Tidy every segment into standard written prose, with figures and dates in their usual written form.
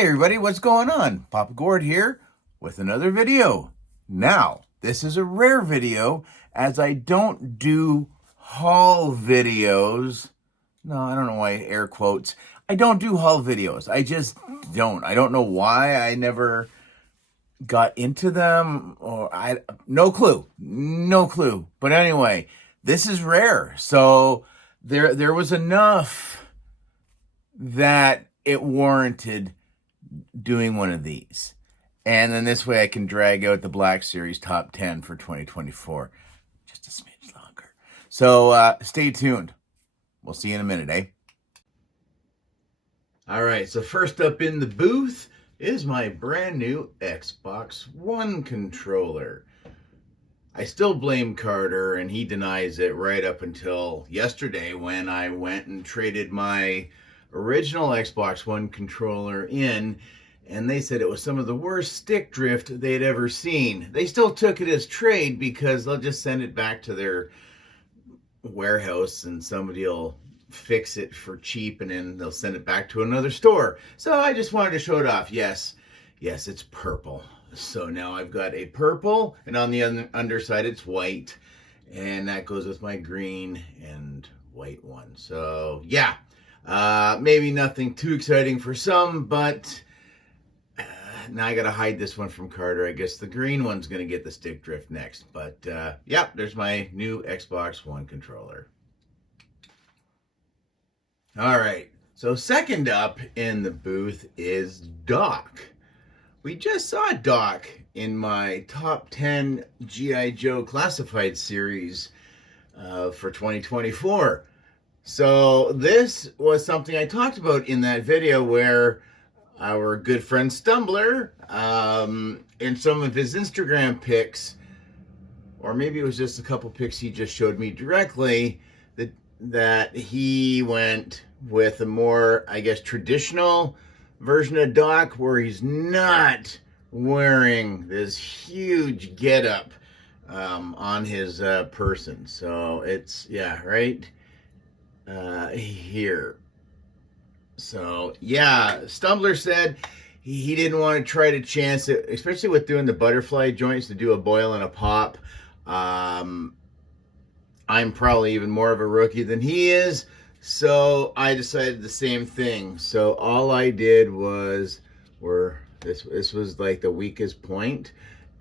Hey everybody, what's going on? Papa Gord here with another video. Now, this is a rare video as I don't do haul videos. No, I don't know why air quotes. I don't do haul videos. I just don't. I don't know why I never got into them or no clue. No clue. But anyway, this is rare. So there was enough that it warranted doing one of these. And then this way I can drag out the Black Series top 10 for 2024 just a smidge longer. So stay tuned. We'll see you in a minute, eh? All right, so first up in the booth is my brand new Xbox One controller. I still blame Carter, and he denies it right up until yesterday when I went and traded my original Xbox One controller in, and they said it was some of the worst stick drift they'd ever seen. They still took it as trade because they'll just send it back to their warehouse and somebody will fix it for cheap and then they'll send it back to another store. So I just wanted to show it off. Yes, it's purple. So now I've got a purple, and on the underside it's white, and that goes with my green and white one. So yeah, maybe nothing too exciting for some, but now I gotta hide this one from Carter. I guess the green one's gonna get the stick drift next. But yeah, there's my new Xbox One controller. All right, so second up in the booth is Doc. We just saw Doc in my top 10 G.I. Joe Classified series for 2024. So this was something I talked about in that video where our good friend Stumbler, in some of his Instagram pics, or maybe it was just a couple pics he just showed me directly, that he went with a more, I guess, traditional version of Doc where he's not wearing this huge getup on his person. So it's, yeah, right here. So yeah, Stumbler said he didn't want to try to chance it, especially with doing the butterfly joints, to do a boil and a pop. I'm probably even more of a rookie than he is, so I decided the same thing. So all I did was, this was like the weakest point,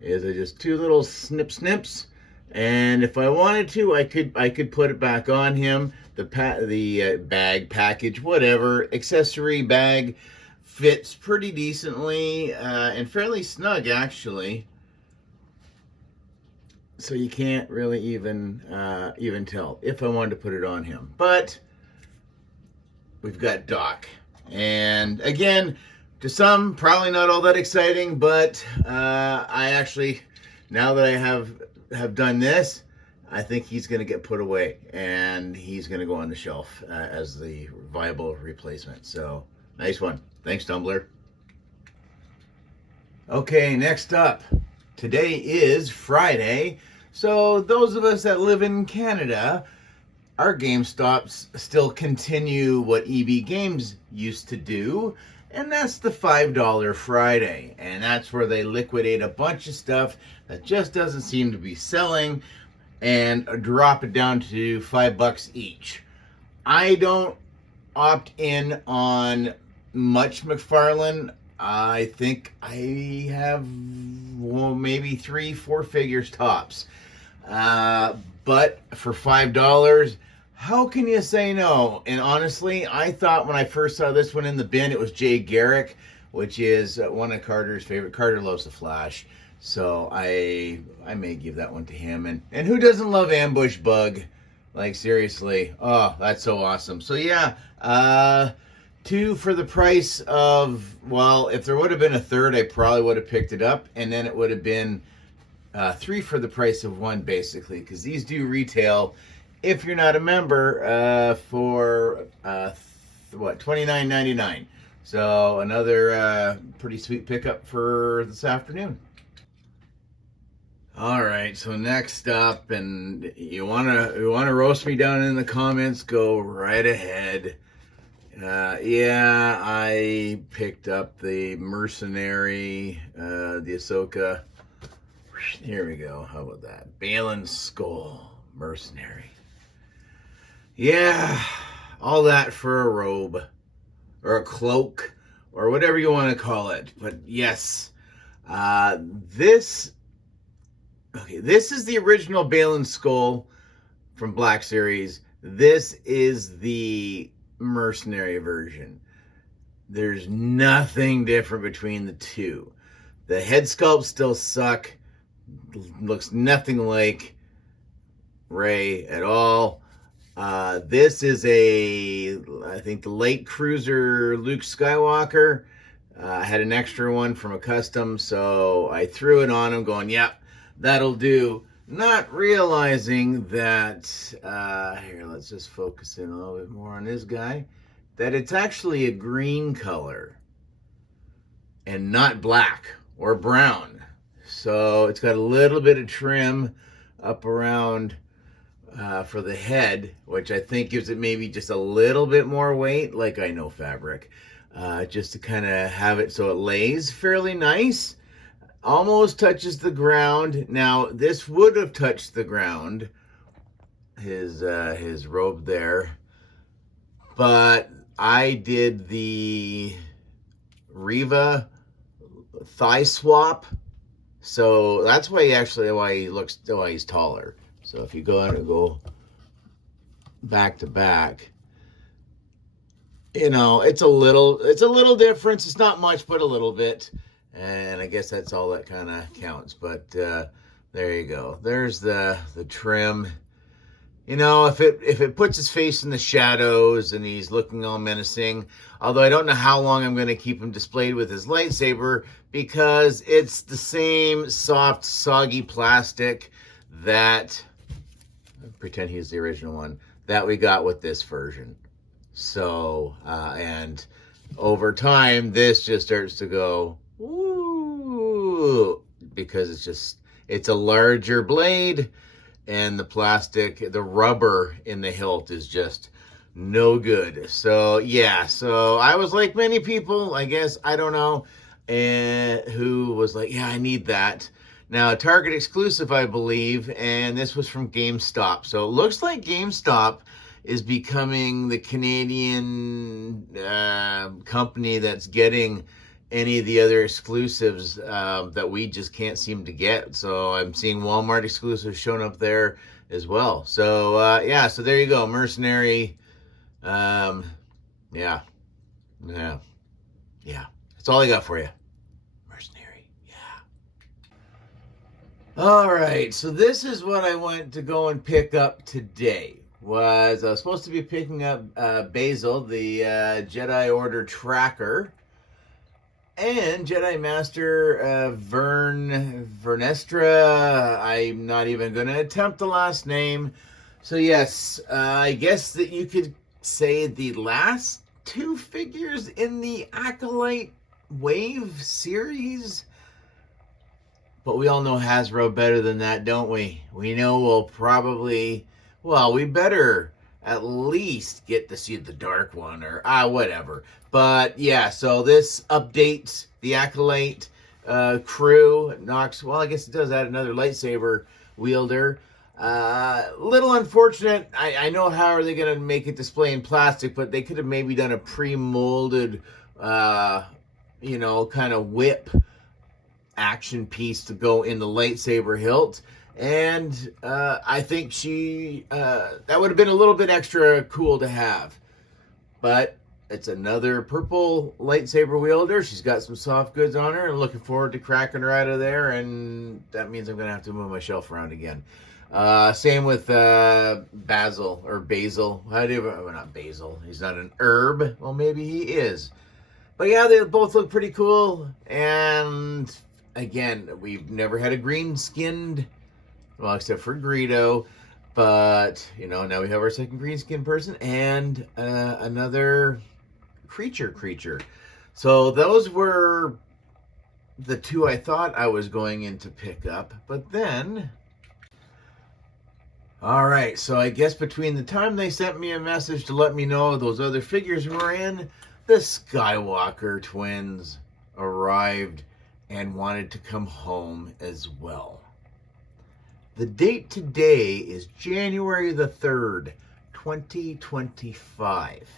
is I just two little snips, and if I wanted to, I could put it back on him. The bag, package, whatever, accessory bag fits pretty decently and fairly snug actually. So you can't really even tell if I wanted to put it on him. But we've got Doc, and again, to some probably not all that exciting, but I actually, now that I have done this, I think he's going to get put away, and he's going to go on the shelf as the viable replacement. So, nice one. Thanks, Tumbler. Okay, next up. Today is Friday, so those of us that live in Canada, our GameStops still continue what EB Games used to do, and that's the $5 Friday. And that's where they liquidate a bunch of stuff that just doesn't seem to be selling and drop it down to $5 each. I don't opt in on much McFarlane. I think I have, well, maybe 3-4 figures tops. But for $5, how can you say no? And honestly, I thought when I first saw this one in the bin, it was Jay Garrick, which is one of Carter's favorite. Carter loves the Flash. So I may give that one to him. And who doesn't love Ambush Bug? Like, seriously. Oh, that's so awesome. So yeah, 2 for the price of, well, if there would have been a third, I probably would have picked it up. And then it would have been 3 for the price of 1, basically. Because these do retail, if you're not a member, for, what, $29.99. So another pretty sweet pickup for this afternoon. All right, so next up, and you wanna roast me down in the comments, go right ahead. Yeah, I picked up the Mercenary, the Ahsoka. Here we go. How about that? Balin Skull, Mercenary. Yeah, all that for a robe or a cloak or whatever you want to call it. But yes, this this is the original Balin Skull from Black Series. This is the Mercenary version. There's nothing different between the two. The head sculpts still suck. Looks nothing like Rey at all. This is I think the late cruiser Luke Skywalker. I had an extra one from a custom, so I threw it on him going, yep, that'll do. Not realizing that, here, let's just focus in a little bit more on this guy, that it's actually a green color and not black or brown. So it's got a little bit of trim up around for the head, which I think gives it maybe just a little bit more weight, like I know fabric, just to kind of have it so it lays fairly nice. Almost touches the ground. Now, this would have touched the ground, his robe there, but I did the Reva thigh swap, so that's why why he's taller. So if you go back to back, it's a little difference. It's not much, but a little bit. And I guess that's all that kind of counts. But there you go. There's the trim. If it puts his face in the shadows and he's looking all menacing, although I don't know how long I'm going to keep him displayed with his lightsaber, because it's the same soft, soggy plastic that, pretend he's the original one, that we got with this version. So, and over time, this just starts to go, ooh, because it's a larger blade, and the rubber in the hilt is just no good. So yeah, so I was like many people, I guess, I don't know, who was like, yeah, I need that. Now, Target exclusive, I believe, and this was from GameStop. So it looks like GameStop is becoming the Canadian company that's getting any of the other exclusives that we just can't seem to get. So I'm seeing Walmart exclusives showing up there as well. So yeah, so there you go, Mercenary. Yeah. That's all I got for you. Mercenary. Yeah. All right, so this is what I went to go and pick up today. I was supposed to be picking up Basil, the Jedi Order tracker, and Jedi Master Vernestra. I'm not even going to attempt the last name. So yes, I guess that you could say the last two figures in the Acolyte Wave series. But we all know Hasbro better than that, don't we? We know we better at least get to see the dark one or whatever. But yeah, so this updates the Acolyte crew. I guess it does add another lightsaber wielder. Little unfortunate. I know how are they going to make it display in plastic, but they could have maybe done a pre-molded, kind of whip action piece to go in the lightsaber hilt. And I think that would have been a little bit extra cool to have. But it's another purple lightsaber wielder. She's got some soft goods on her, and looking forward to cracking her out of there. And that means I'm going to have to move my shelf around again. Same with Basil. Not Basil. He's not an herb. Well, maybe he is. But yeah, they both look pretty cool. And again, we've never had a green-skinned, well, except for Greedo. But, now we have our second green skin person and another creature. So those were the two I thought I was going in to pick up. But then All right, so I guess between the time they sent me a message to let me know those other figures were in, the Skywalker twins arrived and wanted to come home as well. The date today is January the 3rd, 2025.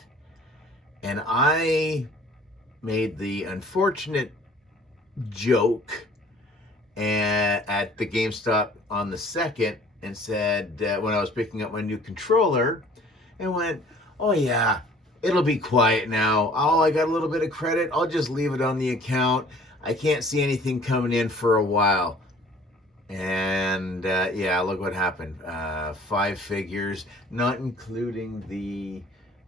And I made the unfortunate joke at the GameStop on the 2nd and said, when I was picking up my new controller, and went, oh yeah, it'll be quiet now. Oh, I got a little bit of credit. I'll just leave it on the account. I can't see anything coming in for a while. And yeah, look what happened. 5 figures, not including the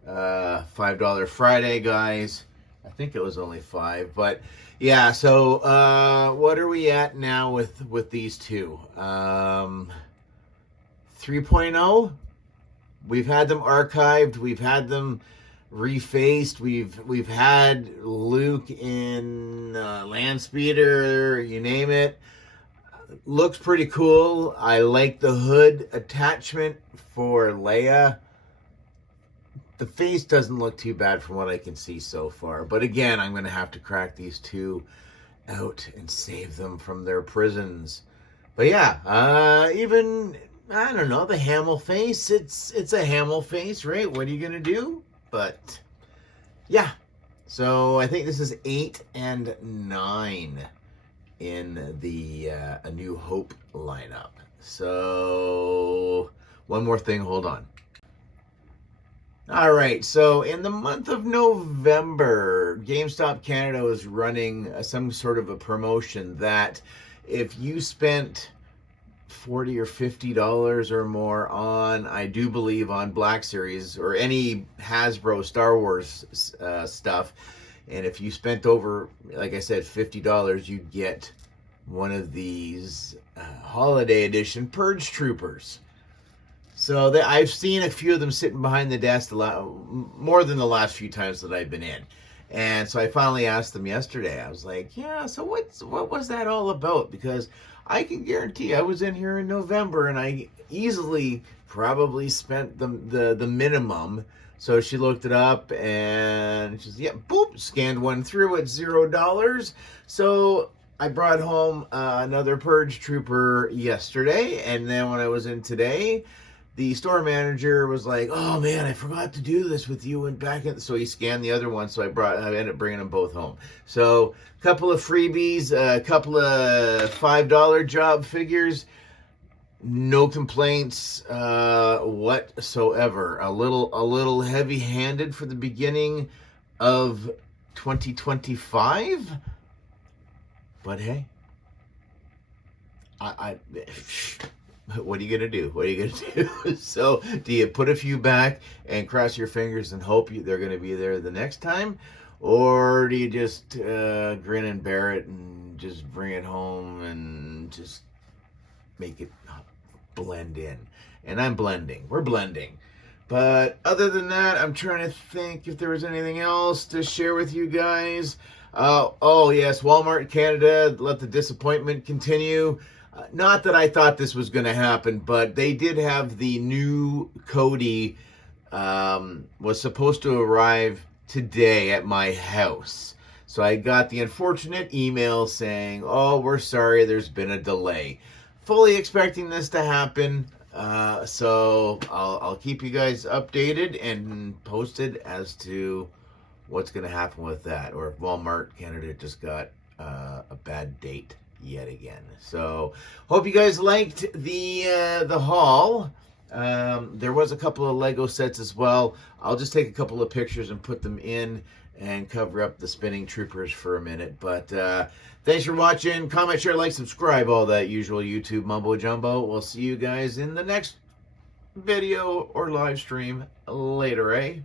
$5 Friday guys. I think it was only 5, but yeah. So what are we at now with these two? 3.0. We've had them archived. We've had them refaced. We've had Luke in Landspeeder, you name it. Looks pretty cool. I like the hood attachment for Leia. The face doesn't look too bad from what I can see so far. But again, I'm going to have to crack these two out and save them from their prisons. But yeah, even, I don't know, the Hamill face. It's a Hamill face, right? What are you going to do? But yeah. So I think this is 8 and 9 in the A New Hope lineup. So one more thing, hold on. All right, so in the month of November, GameStop Canada was running some sort of a promotion that if you spent $40 or $50 or more on, I do believe, on Black Series or any Hasbro Star Wars stuff, and if you spent over, like I said, $50, you'd get one of these holiday edition Purge Troopers. So I've seen a few of them sitting behind the desk more than the last few times that I've been in. And so I finally asked them yesterday. I was like, yeah, so what was that all about? Because I can guarantee I was in here in November and I easily probably spent the minimum. So she looked it up and she's, yeah, boop, scanned one through at $0. So I brought home another Purge Trooper yesterday. And then when I was in today, the store manager was like, oh man, I forgot to do this with you, and back in. So he scanned the other one, so I ended up bringing them both home. So a couple of freebies, a couple of $5 job figures, no complaints whatsoever. A little heavy-handed for the beginning of 2025, but hey, what are you going to do? What are you going to do? So do you put a few back and cross your fingers and hope they're going to be there the next time? Or do you just grin and bear it and just bring it home and just make it blend in? And I'm blending. We're blending. But other than that, I'm trying to think if there was anything else to share with you guys. Oh, yes, Walmart Canada, let the disappointment continue. Not that I thought this was going to happen, but they did have the new Cody was supposed to arrive today at my house. So I got the unfortunate email saying, oh, we're sorry, there's been a delay. Fully expecting this to happen. So I'll keep you guys updated and posted as to what's going to happen with that, or if Walmart Canada just got a bad date yet again. So hope you guys liked the haul. There was a couple of Lego sets as well. I'll just take a couple of pictures and put them in and cover up the spinning troopers for a minute. But thanks for watching. Comment, share, like, subscribe, all that usual YouTube mumbo jumbo. We'll see you guys in the next video or live stream later, eh?